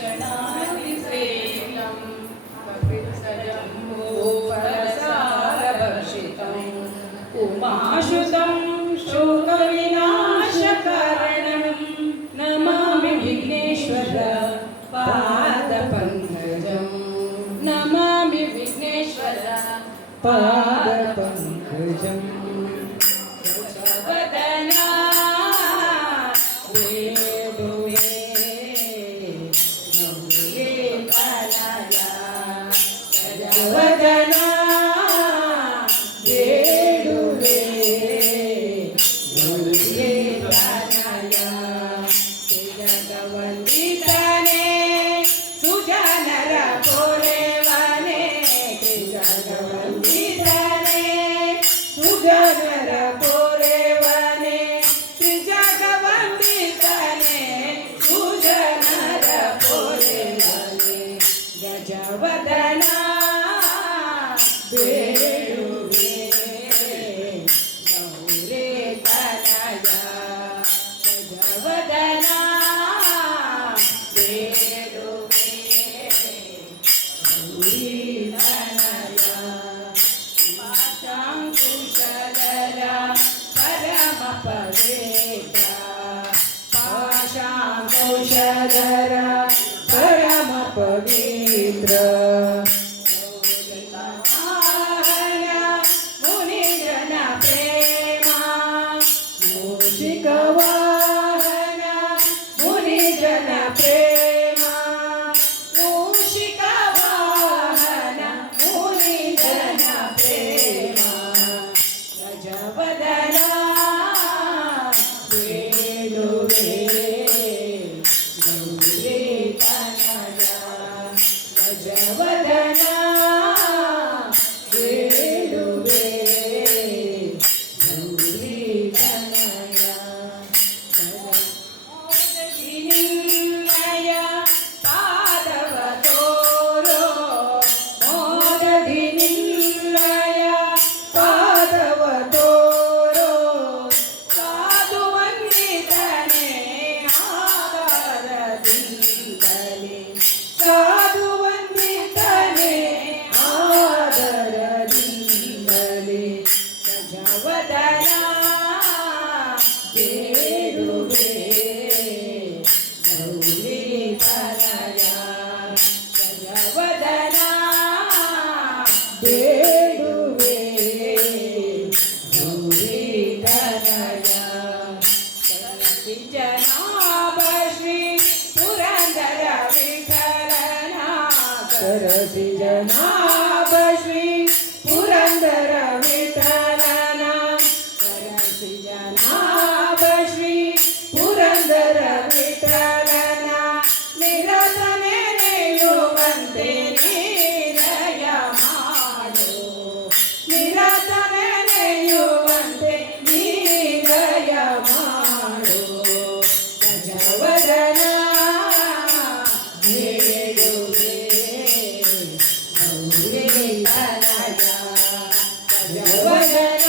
गणातिश्रेष्ठं कपित्सजम्बूफलसारभक्षितम् उमाशुतं शोकविनाशकारणं नमामि विघ्नेश्वर पादपङ्कजं नमामि विघ्नेश्वर पादपङ्कजम् गजवदना वेणुवे नौये तनया गजवदना वेणुवे नौये तनया जगवन्दितने सुजनर पोरेवने जगवन्दितने सुजनर पोरेवने जगवन्दितने सुजनर पोरेवने गजवदना वेणुवे गौरे तनया गजवदना वेणुवे गौरी तनया पाशाङ्कुशधरा परम पवित्र पाशाङ्कुशधरा परम पवित्र मुनिजन प्रेमा मूषिकवाहन मुनिजन प्रेमा मूषिकवाहन मुनिजन प्रेमा गजवदना वेणुवे गौरे तनया गजवदना वेणुवे गौरे तनया मोदधिनिलय पादव तोरो मोदधिनिलय पादव तोरो साधु ವಂದಿತನೆ ಆದರದಿಂದಲೇ ಸಾಧು ವಂದಿತನೆ ಆದರದಿಂದಲೇ ಗಜವದನ ಬೇಡುವೆ ಗೌರಿ ತನಯ ಗಜವದನ ಬೇಡುವೆ ಗೌರಿ ತನಯ ಸರಸಿ ಜನಾಭ ಶ್ರೀ ಪುರಂದರ ವಿಠಲನ ಸರಸಿ ಜನಾಭ ಶ್ರೀ ಪುರಂದರ ವಿಠಲನ ಸರಸಿ ಜನಾಭ ಶ್ರೀ ಪುರಂದರ ವಿಠಲನ ನಿರತನೆ ನೆನೆಯುವಂತೆ ನೀರಯ ಮಾಡು ನಿರತನೆ ನೆನೆಯುವಂತೆ ನೀರಯ ಮಾಡು ಗಜವದನ ಬೇಡುವೆ ಗೌರಿ ತನಯ ಗಜವದನ